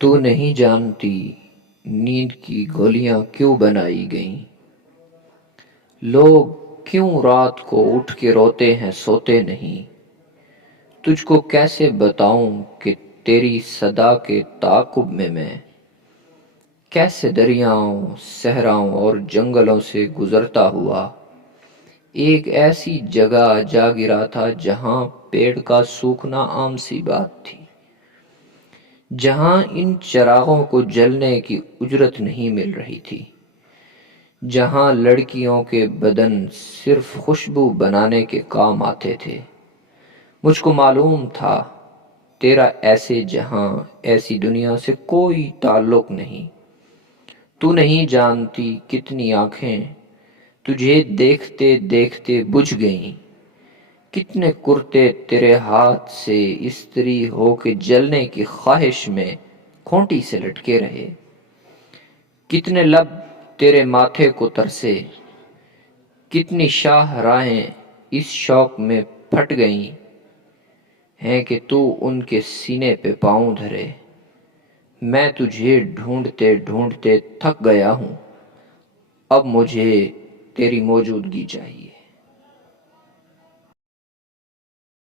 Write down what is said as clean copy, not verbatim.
تو نہیں جانتی نیند کی گولیاں کیوں بنائی گئیں، لوگ کیوں رات کو اٹھ کے روتے ہیں سوتے نہیں، تجھ کو کیسے بتاؤں کہ تیری صدا کے تعاقب میں کیسے دریاؤں صحراؤں اور جنگلوں سے گزرتا ہوا ایک ایسی جگہ جا گرا تھا جہاں پیڑ کا سوکھنا عام سی بات تھی، جہاں ان چراغوں کو جلنے کی اجرت نہیں مل رہی تھی، جہاں لڑکیوں کے بدن صرف خوشبو بنانے کے کام آتے تھے۔ مجھ کو معلوم تھا تیرا ایسے جہاں ایسی دنیا سے کوئی تعلق نہیں، تو نہیں جانتی کتنی آنکھیں تجھے دیکھتے دیکھتے بجھ گئیں، کتنے کرتے تیرے ہاتھ سے استری ہو کے جلنے کی خواہش میں کھونٹی سے لٹکے رہے، کتنے لب تیرے ماتھے کو ترسے، کتنی شاہ راہیں اس شوق میں پھٹ گئیں ہیں کہ تو ان کے سینے پہ پاؤں دھرے۔ میں تجھے ڈھونڈتے ڈھونڈتے تھک گیا ہوں، اب مجھے تیری موجودگی چاہیے۔